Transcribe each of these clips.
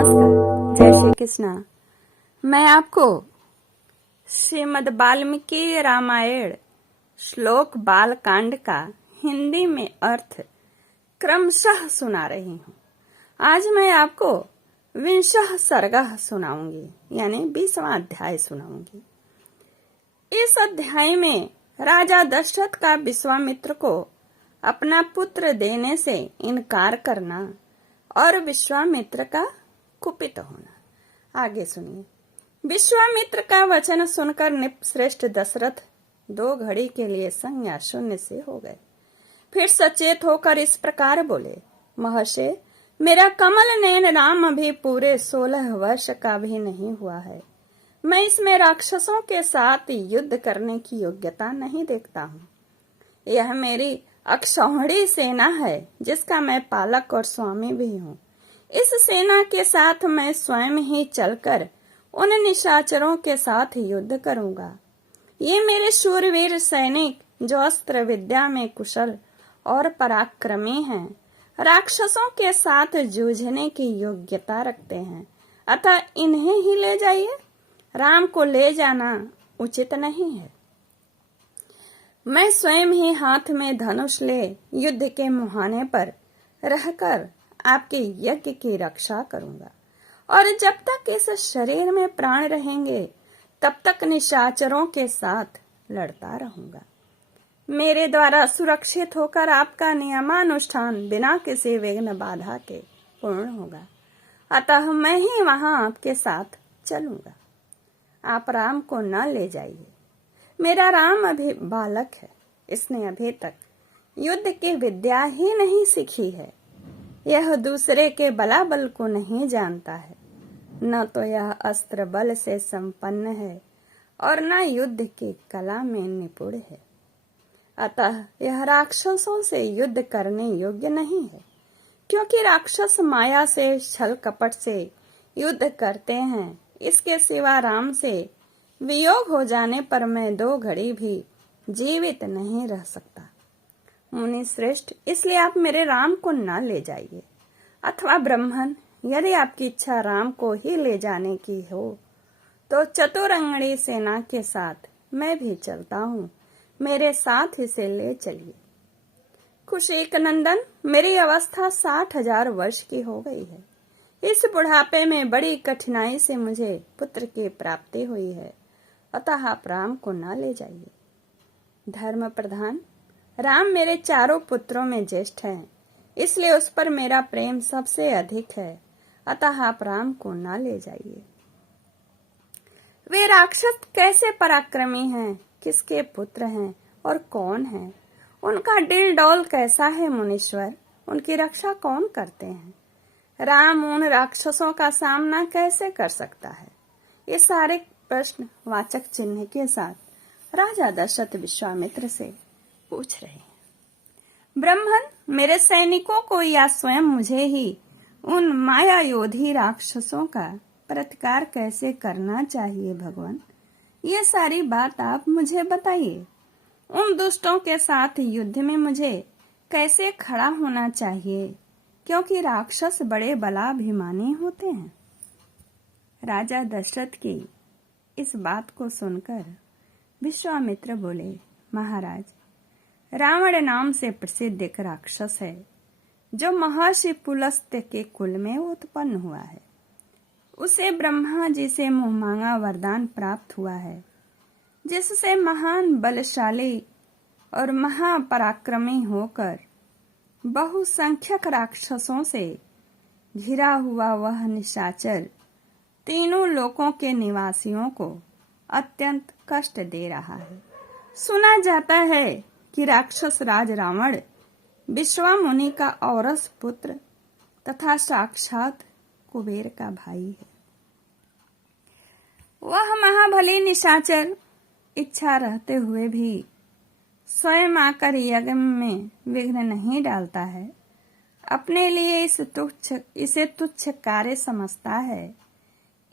नमस्कार, जय श्री कृष्णा। मैं आपको श्रीमद् वाल्मीकि रामायण श्लोक बाल कांड का हिंदी में अर्थ क्रमशः सुना रही हूँ। आज मैं आपको विंशः सर्गः सुनाऊंगी, यानी 20वां अध्याय सुनाऊंगी। इस अध्याय में राजा दशरथ का विश्वामित्र को अपना पुत्र देने से इनकार करना और विश्वामित्र का कुपित होना। आगे सुनिए। विश्वामित्र का वचन सुनकर नृपश्रेष्ठ दशरथ 2 घड़ी के लिए संज्ञा शून्य से हो गए। फिर सचेत होकर इस प्रकार बोले, महर्षि, मेरा कमल नयन राम अभी पूरे 16 वर्ष का भी नहीं हुआ है। मैं इसमें राक्षसों के साथ युद्ध करने की योग्यता नहीं देखता हूँ। यह मेरी अक्षौहिणी सेना है, जिसका मैं पालक और स्वामी भी हूँ। इस सेना के साथ मैं स्वयं ही चलकर उन निशाचरों के साथ युद्ध करूंगा। ये मेरे शूरवीर सैनिक जो अस्त्र विद्या में कुशल और पराक्रमी हैं, राक्षसों के साथ जूझने की योग्यता रखते हैं, अतः इन्हें ही ले जाइए। राम को ले जाना उचित नहीं है। मैं स्वयं ही हाथ में धनुष ले युद्ध के मुहाने पर रहकर आपके यज्ञ की रक्षा करूंगा, और जब तक इस शरीर में प्राण रहेंगे तब तक निशाचरों के साथ लड़ता रहूंगा। मेरे द्वारा सुरक्षित होकर आपका नियमानुष्ठान बिना किसी विघ्न बाधा के पूर्ण होगा, अतः मैं ही वहां आपके साथ चलूंगा। आप राम को न ले जाइए। मेरा राम अभी बालक है, इसने अभी तक युद्ध की विद्या ही नहीं सीखी है। यह दूसरे के बलाबल को नहीं जानता है, न तो यह अस्त्र बल से संपन्न है और न युद्ध की कला में निपुण है। अतः यह राक्षसों से युद्ध करने योग्य नहीं है, क्योंकि राक्षस माया से छल कपट से युद्ध करते हैं। इसके सिवा राम से वियोग हो जाने पर मैं 2 घड़ी भी जीवित नहीं रह सकता। मुनि श्रेष्ठ, इसलिए आप मेरे राम को न ले जाइए, अथवा ब्राह्मण, यदि आपकी इच्छा राम को ही ले जाने की हो तो चतुरंगणी सेना के साथ मैं भी चलता हूँ, मेरे साथ इसे ले चलिए। कुशीक नंदन, मेरी अवस्था 60,000 वर्ष की हो गई है। इस बुढ़ापे में बड़ी कठिनाई से मुझे पुत्र की प्राप्ति हुई है, अतः आप राम को न ले जाइए। धर्म प्रधान, राम मेरे 4 पुत्रों में ज्येष्ठ हैं, इसलिए उस पर मेरा प्रेम सबसे अधिक है, अतः आप राम को न ले जाइए। वे राक्षस कैसे पराक्रमी हैं, किसके पुत्र हैं और कौन हैं? उनका दिल डौल कैसा है मुनीश्वर? उनकी रक्षा कौन करते हैं? राम उन राक्षसों का सामना कैसे कर सकता है? ये सारे प्रश्न वाचक चिन्ह के साथ राजा दशरथ विश्वामित्र से पूछ रहे हैं। ब्राह्मण, मेरे सैनिकों को या स्वयं मुझे ही उन माया योधी राक्षसों का प्रतिकार कैसे करना चाहिए भगवान? ये सारी बात आप मुझे बताइए। उन दुष्टों के साथ युद्ध में मुझे कैसे खड़ा होना चाहिए, क्योंकि राक्षस बड़े बलाभिमानी होते हैं। राजा दशरथ की इस बात को सुनकर विश्वामित्र बोले, महाराज, रावण नाम से प्रसिद्ध एक राक्षस है, जो महर्षि पुलस्त्य के कुल में उत्पन्न हुआ है। उसे ब्रह्मा जी से मुंह मांगा वरदान प्राप्त हुआ है, जिससे महान बलशाली और महापराक्रमी होकर बहुसंख्यक राक्षसों से घिरा हुआ वह निशाचर तीनों लोकों के निवासियों को अत्यंत कष्ट दे रहा है। सुना जाता है कि राक्षस राज रावण विश्वामुनि का औरस पुत्र तथा साक्षात कुबेर का भाई है। वह महाबली निशाचर इच्छा रहते हुए भी स्वयं आकर यज्ञ में विघ्न नहीं डालता है। अपने लिए इसे तुच्छ कार्य समझता है।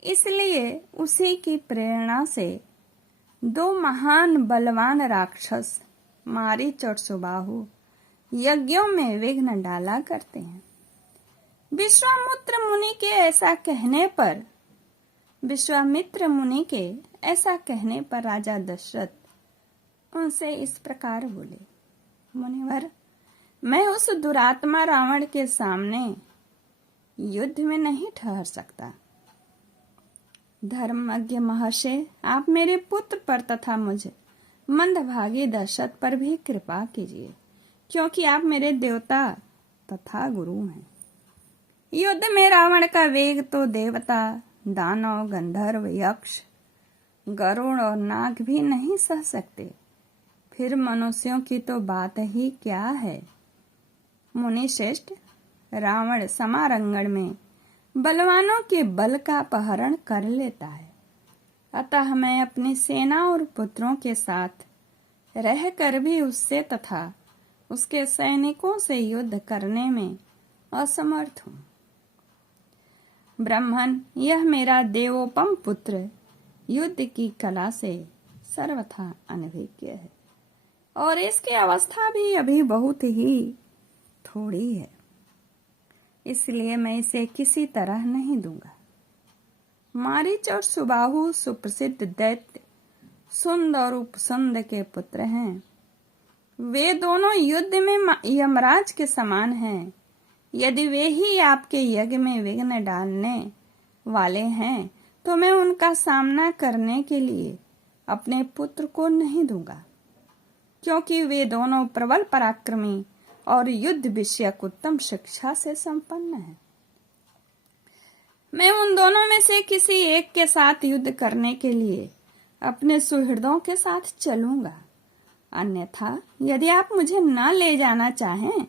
इसलिए उसी की प्रेरणा से 2 महान बलवान राक्षस मारीच और सुबाहु यज्ञों में विघ्न डाला करते हैं। विश्वामित्र मुनि के ऐसा कहने पर राजा दशरथ उनसे इस प्रकार बोले, मुनिवर, मैं उस दुरात्मा रावण के सामने युद्ध में नहीं ठहर सकता। धर्मज्ञ महर्षि, आप मेरे पुत्र पर तथा मुझे मंदभागी दशरथ पर भी कृपा कीजिए, क्योंकि आप मेरे देवता तथा गुरु हैं। युद्ध में रावण का वेग तो देवता, दानव, गंधर्व, यक्ष, गरुड़ और नाग भी नहीं सह सकते, फिर मनुष्यों की तो बात ही क्या है। मुनि श्रेष्ठ, रावण समारंगण में बलवानों के बल का अपहरण कर लेता है, अतः मैं अपनी सेना और पुत्रों के साथ रहकर भी उससे तथा उसके सैनिकों से युद्ध करने में असमर्थ हूँ। ब्राह्मण, यह मेरा देवोपम पुत्र युद्ध की कला से सर्वथा अनभिज्ञ है और इसकी अवस्था भी अभी बहुत ही थोड़ी है, इसलिए मैं इसे किसी तरह नहीं दूंगा। मारीच और सुबाहु सुप्रसिद्ध दैत्य सुंद और उपसुंद के पुत्र हैं। वे दोनों युद्ध में यमराज के समान हैं। यदि वे ही आपके यज्ञ में विघ्न डालने वाले हैं तो मैं उनका सामना करने के लिए अपने पुत्र को नहीं दूंगा, क्योंकि वे दोनों प्रबल पराक्रमी और युद्ध विषयक उत्तम शिक्षा से संपन्न हैं। मैं उन दोनों में से किसी एक के साथ युद्ध करने के लिए अपने सुहृदों के साथ चलूंगा, अन्यथा यदि आप मुझे न ले जाना चाहें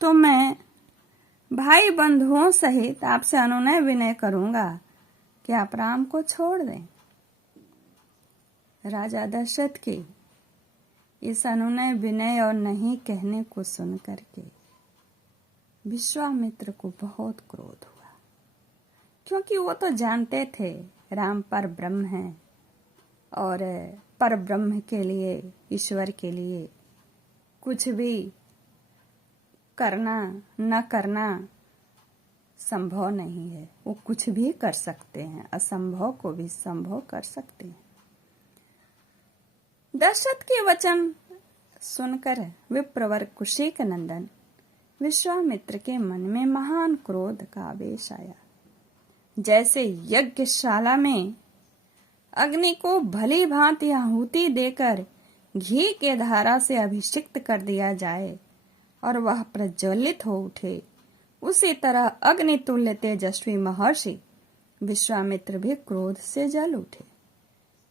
तो मैं भाई बंधुओं सहित आपसे अनुनय विनय करूंगा कि आप राम को छोड़ दें। राजा दशरथ के इस अनुनय विनय और नहीं कहने को सुन करके विश्वामित्र को बहुत क्रोध हुआ, क्योंकि वो तो जानते थे राम पर ब्रह्म है और पर ब्रह्म के लिए, ईश्वर के लिए कुछ भी करना न करना संभव नहीं है। वो कुछ भी कर सकते हैं, असंभव को भी संभव कर सकते हैं। दशरथ के वचन सुनकर विप्रवर कुशीक नंदन विश्वामित्र के मन में महान क्रोध का आवेश आया। जैसे यज्ञशाला में अग्नि को भली भांति आहुति देकर घी के धारा से अभिषिक्त कर दिया जाए और वह प्रज्वलित हो उठे, उसी तरह अग्नि तुल्य तेजस्वी महर्षि विश्वामित्र भी क्रोध से जल उठे।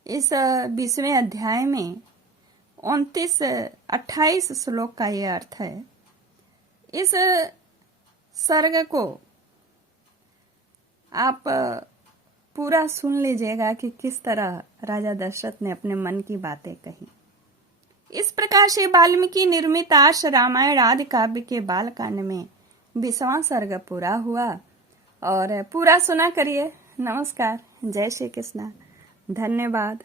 इस 20वें अध्याय में 29-28 श्लोक का यह अर्थ है। इस सर्ग को आप पूरा सुन लीजिएगा कि किस तरह राजा दशरथ ने अपने मन की बातें कही। इस प्रकार से वाल्मीकि निर्मित आर्ष रामायण आदि काव्य के बालकांड में 20वां सर्ग पूरा हुआ और पूरा सुना करिए। नमस्कार, जय श्री कृष्णा, धन्यवाद।